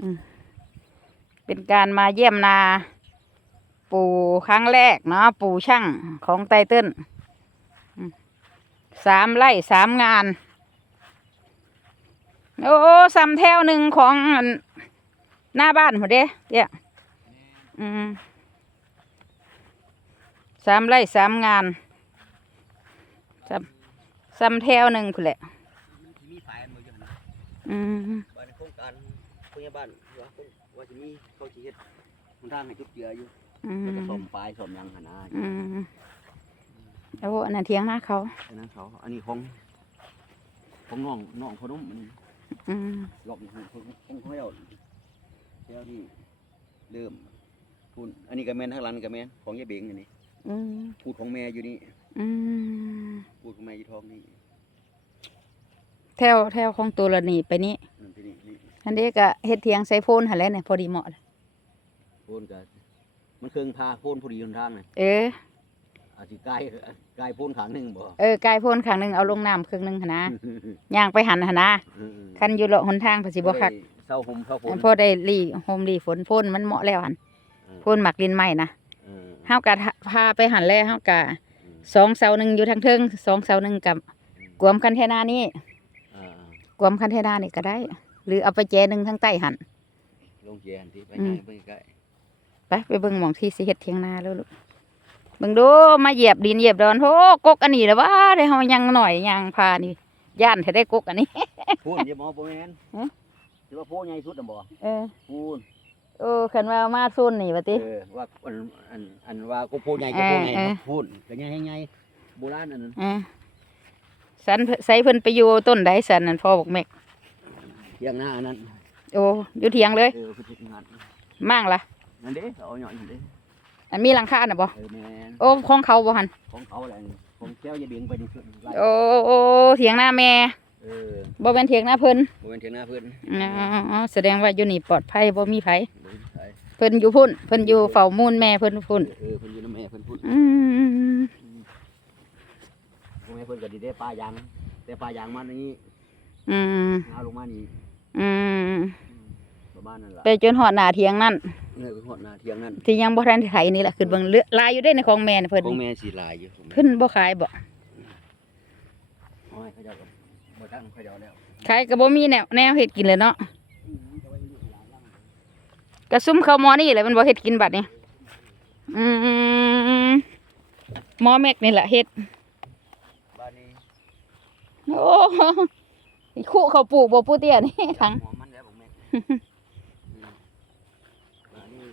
อืมเป็นการมาเยี่ยมนา ปู่ครั้งแรกเนาะปู่ช่างของไตเติ้ลอืมสามไร่สามงาน โอ้ซ้ำแถวหนึ่งของอันหน้าบ้านหมดเด้เนี่ยอืมสามไร่สามงานซ้ำซ้ำแถวหนึ่งพุ่นแหละมีฝ่ายมืออยู่นะอืม ยาบาลว่าคงว่าจะมีเขาสิเฮ็ดหนทางให้จุดเจืออยู่อืแล้วก็มซ่อมปลายซ่อมหยังหั่นนะอืมโอ้อันนั้นเทียงหน้าเขา อันนั้นเขาอันนี้ของของน้องน้องพนมอันนี้อืมหลอกของของของเขาเอาเจ้าที่เริ่มพูดอันนี้ก็แม่นทางหลังก็แม่นของยายเบงอันนี้อืมพูดของแม่อยู่นี่อืมพูดของแม่อยู่ท้องนี่แถวแถวของตัวละนี่ไปนี่นั่นที่นี่นี่ อันนี้ก็เฮ็ดเทียงใส่โพนหันแหล้วเนี่ยพอดีเหมาะเลยพูนก็มันเครื่องพาพูนพอดีหนทางเลยเอออาจสิใกล้ใกล้พูนขางหนึงบ่เออกายโพนข้างหนึงเอาลงน้ำครึ่งหนึงหันนะย่างไปหันหันนะเออคันอยู่เลาะหนทางภาษีบ่คักได้เศร้าห่มเศร้าฝอันนพอได้รีโฮมรีฝนโพนมันเหมาะแล้วหันเออโพนหมักดินใหม่นะเออเฮากะพาไปหันแล้วเฮากะสองเสาหนึ่งอยู่ทางเทิงสองเสาหนึ่งกับกวมคันเทนานี่เออกวมคันเทนานี่ก็ได้ หรือเอาไปแจหนึ่งทางใต้หันลงเจหันที่ไปอืไหนมไปใกล้ไปไปเบิ่งหมองที่สิเฮ็ดเทียงนาแล้วลูกเบิ่งดูมาเหยียบดินเหยียบดอนโหกกอันนี้แล้วว่าได้เฮายังหน่อยยังพานี่ย่านถ้าได้กกอันนี้พูนอย่าหมอบ่แม่นฮะสิว่าพูนใหญ่สุดน่ะบ่เออพูนโอ้คันว่ามาซุนนี่ว่าติเออว่าอันอันอันว่าก็พูนใหญ่ก็พูนใหญ่เออเออพูนก็ใหญ่ให้ใหญ่โบราณอันนั้นเออสันใส่เพิ่นไปอยู่ต้นใดสันนั่นพ่อบอกแม่ กเที่ยงหน้าอันนั้นโอ้อยู่เถียงเลยเออคือทิศงานมั่งล่ะนั่นเด้เอาหน่อยนั่นเด้อันมีหลังคาน่ะบ่เออแม่นโอ้ของเขาบ่หั่นของเขาแหละของแก้วยายเบียงไปนี่คือไล่โอ้โอ้เถียงหน้าแม่เออบ่แม่นเถียงหน้าเพิ่นบ่เป็นเที่ยงหน้าเพิ่นอ๋อแสดงว่าอยู่นี่ปลอดภัยบ่มีไผบ่เป็นไผเพิ่นอยู่พุ่นเพิ่นอยู่เฝ้ามูลแม่เพิ่นพุ่นเออเพิ่นอยู่นำแม่เพิ่นพูดอืมแม่เพิ่นก็ดีได้ปลายางแต่ปลายางมานี่อืมเอาลงมานี่ อืมประมาณนั้นล่ะไปจนหอดหน้าเถียงนั่นเออไปหอดหน้าเที่ยงนั้นที่ยังบ่ทันได้ไถนี่แหละคือเบิ่งเลือลายอยู่ได้ในของแม่น่ะเพิ่นของแม่สีลายอยู่เพิ่นบ่ขายบ่โอ้ยเขาเจ้าก็บ่ตั้งเขาเจ้าแล้วขายก็บ่มีแนวแนวเฮ็ดกินเลยเนาะกระซุ่มข้าวหมอนี่แหละมันบ่เฮ็ดกินบัดนี้อืมหมอแม็กนี่แหละเฮ็ดบ้านนี้โอ้ คู่เขาปลูกบ่ปูเตี้ยนี่ทั้งหมอมันแล้วบอกแม่อืมบ้านนี้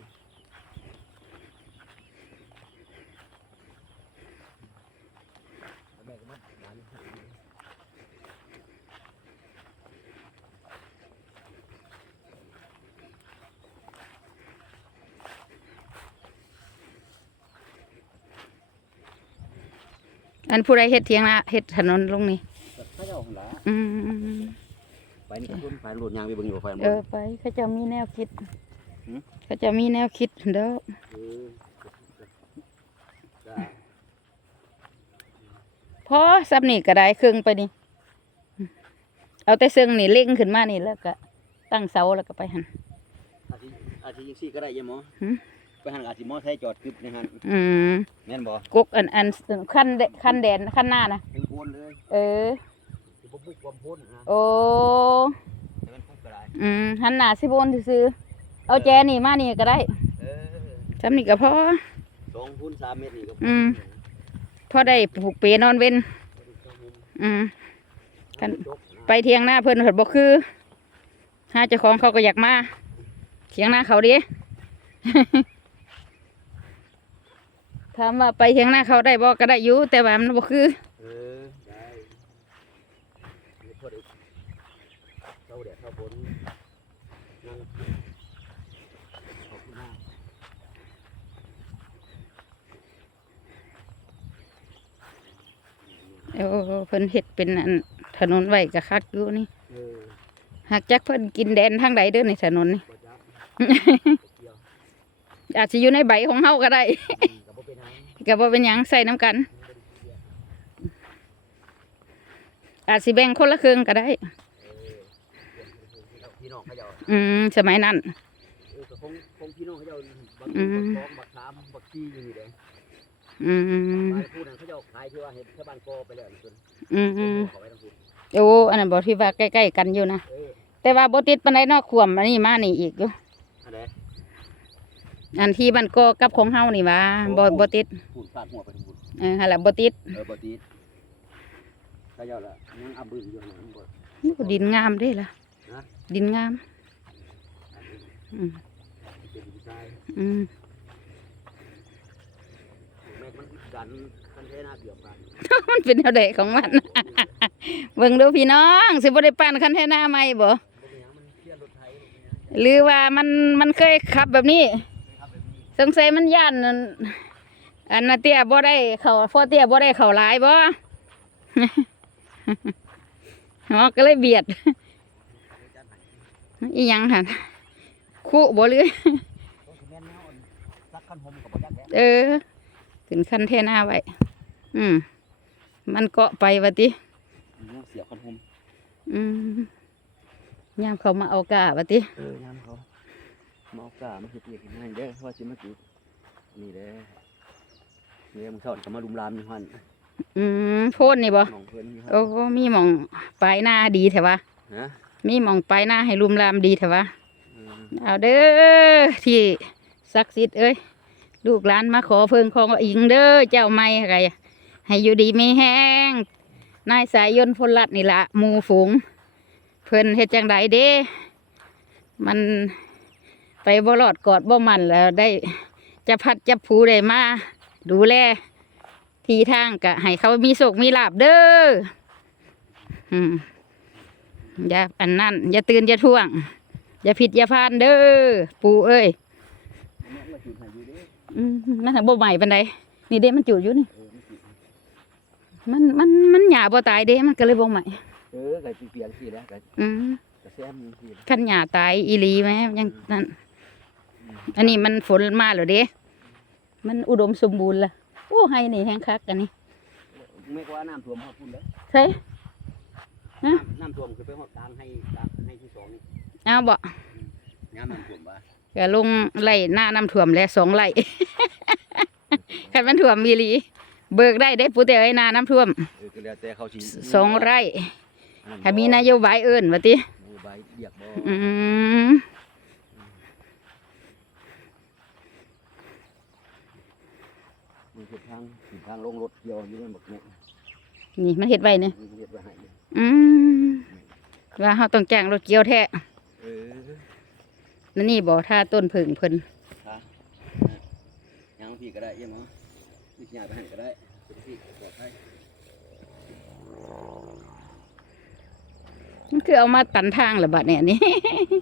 แม่ก็มาบ้านนี้อันผู้ใดเฮ็ดเถียงนาเฮ็ดถนนลงนี่ก็เขาเจ้าหั่นล่ะอืม ไปนี่ก็พุ่นไปรถยางไปเบิ่งอยู่ไฟมันเออไปเขาจะมีแนวคิดหืมเขาจะมีแนวคิดเด้อเออจ้าพอซับนี่ก็ได้เครื่องไปนี่เอาแต่เซิงนี่เล่งขึ้นมานี่แล้วก็ ตั้งเสาแล้วก็ไปหันอาทิอาทิยังซี่ก็ได้ยังหมอหืมไปหันอาทิมอใช้จอดกึบในหันอืมแม่นบ่กกอันอันขั้นเดขั้นแดนขั้นหน้านะเป็นโคนเลย เออสิ บ่บุกความพ้นนะโอ้แต่มันปุ๊บก็ได้อืมหันหน้าสิบนซื้อๆเอาแจนี่มานี่ก็ได้เออจำนี่ก็พอ สองพุ่นสามเมตรนี่ก็อืม พอได้ผูกเปนอนเว้น อืม กัน ไปเทียงหน้าเพิ่นเพิ่นบ่คือหาเจ้าของเขาก็อยากมาเทียงหน้าเขาดิ ถามว่าไปเทียงหน้าเขาได้บ่ก็ได้อยู่แต่ว่ามันบ่คือ เออได้เดี๋ยวพอได้เข้า แดดเข้าฝนนั่งขอบคุณมากโอ้เพิ่นเฮ็ดเป็นอันถนนไว้ก็คักอยู่นี่เออหากจักเพิ่นกินแดนทางใดเด้อในถนนนี่ บ่จับเกี่ยวอาจสิอยู่ในใบของเฮาก็ได้ อืมก็บ่เป็นหยังก็บ่เป็นหยังใส่น้ำกัน อาจสิแบ่งคนละครึ่งก็ได้เออพี่ น้องเขาเจ้าอืมสมัยนั้น เออก็คงคงพี่น้องเขาเจ้าบักอืม บักทองบักขามบักขี้อยู่นี่เด้อืมบ้านพูดนั้นเขาเจ้าขายที่ว่าเห็นชาวบ้านกอไปแล้วนี่เพิ่นอืมอืมเขาไว้ทั้งพูดโอ้อันนั้นบ่ที่ว่าใกล้ๆกันอยู่นะเออแต่ว่าบ่ติดปานใดเนาะขวมอันนี้มานี่อีกอยู่อันไหนอันที่บ้านกอกับของเฮานี่ว่าบ่บ่ติดพูดฟาดหัวไปทั้งพูดเออหั่นล่ะบ่ติดเออบ่ติดเขาเจ้าละยังอับบึ้งอยู่นั่นบ่โอ้ดินงามเด้ล่ะฮะ ดินงามอันนี้อืมเป็นดีไซน์อืมแม่มันกันคันเทน่าเกี่ยวกันมันเป็นเท่าใดของมัน เบิ่งดูพี่น้อง สิบ่ได้ปั่นคันแท่หน้าใหม่บ่บ่เป็นหยังมันเคลียร์รถไถบ่เป็นหยังหรือว่ามันมันเคยขับแบบนี้ครับแบบนี้สงสัยมันย่านนั่นอันน่ะเตี้ยบ่ได้เข้าพอเตี้ยบ่ได้เข้าหลายบ่อ๋อก็เลยเบียด อีหยังหั่นคู่บ่เลยต้องสิแม่นแนวอันซักคันหมกับบ่ยักแหละเออขึ้นคันแท่หน้าไว้ อืม มันเกาะไปว่าติยังเสียบคันหมอืมยามเขามาเอากาว่าติเออยามเขาเมากามาเฮ็ดเวียกเฮ็ดงานเด้อว่าสิมาจุดนี่เด้อเนี่ยมึงสอนก็มาลุมลามอยู่หั่นอืมโพ่นนี่บ่น้องเพิ่นอยู่หั่นโอ้มีหมองปลายหน้าดีแถวะฮะ มีหมองปลายหน้าให้ลุมลามดีแถวะเออเอาเด้อที่ศักดิ์สิทธิ์เอ้ยลูกหลานมาขอเพิ่งของอิงเด้อเจ้าไม่อะไรให้อยู่ดีไม่แห้งนายสายยนต์พลรัตน์นี่ละหมูฝูง เพิ่นเฮ็ดจังไดเด้ มันไปบ่รอดกอดบ่มันแล้วได้จะพัดจะผูได้มาดูแลทีทางก็ให้เขามีโศกมีลาบเด้ออืม อย่าอันนั้นอย่าตื่นอย่าท่วง อย่าผิดอย่าพลาดเด้อปู่เอ้ยแม่มาจุดให้อยู่เด้ออืมมันหาบ่ใหม่ปานใดนี่เด้มันจุดอยู่นี่เออมันจุดให้มันมันมันหยาบ่ตายเด้มันก็เลยบ่ใหม่เออก็สิเปลี่ยนสิแล้วก็อืมก็แซมสิคันหยาตายอีหลีไหมยังนั่นอันนี้มันฝนมาแล้วเด้มันอุดมสมบูรณ์ละโอ้ให้นี่แห้งคักอันนี้ไม่ก็ว่าน้ำท่วมฮอดพุ่นเด้อใช่ ฮะ น้ำท่วมคือไปฮอดกลางให้กลางให้ที่สองนี่เอาบ่ยามน้ำท่วมว่าก็ลงไล่หน้าน้ำท่วมแล้วสองไร่คันมันท่วมมีหลี เบิกได้ได้ปู่แต่เอ้ยหน้าน้ำท่วมเออก็แล้วแต่เขาสิสองไร่อันนั้นถ้ามีนโยบายเอิ้นว่าติบ่ใบเรียกบ่อืมมันเฮ็ดทางสิทางลงรถเกี่ยวอยู่นั่นบักเนี่ย นี่มันเฮ็ดไว้เนี่ยมันเฮ็ดไว้ให้เนี่ยอืมว่าเขาต้องจ้างรถเกี่ยวแท้เออนั่นนี่บ่ถ้าต้นผึ่งเพิ่นค่ะยังพี่ก็ได้ยังเนาะมีสิยาไปให้ก็ได้สุดที่ปลอดภัยมันคือเอามาตันทางละบัดเนี่ยนี่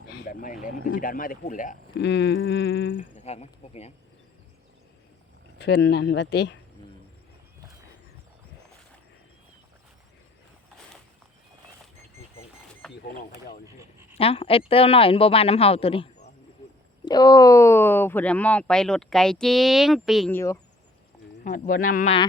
มันดันไม้แล้วมันคือสิดันไม้แต่พุ่นแหล้ว อืมจะทางมั้ยบ่เป็นหยังเพิ่นนั่นว่าติ อืมที่ของที่ ของน้องเขาเจ้านี่คือเอ้าไอ้เต้าหน่อยมันบ่มาน้ำเฮาตัวนี้โอ้ผู้นน่ะมองไปรถไกลจริงปิ่งอยู่หมฮอดบ่นำมา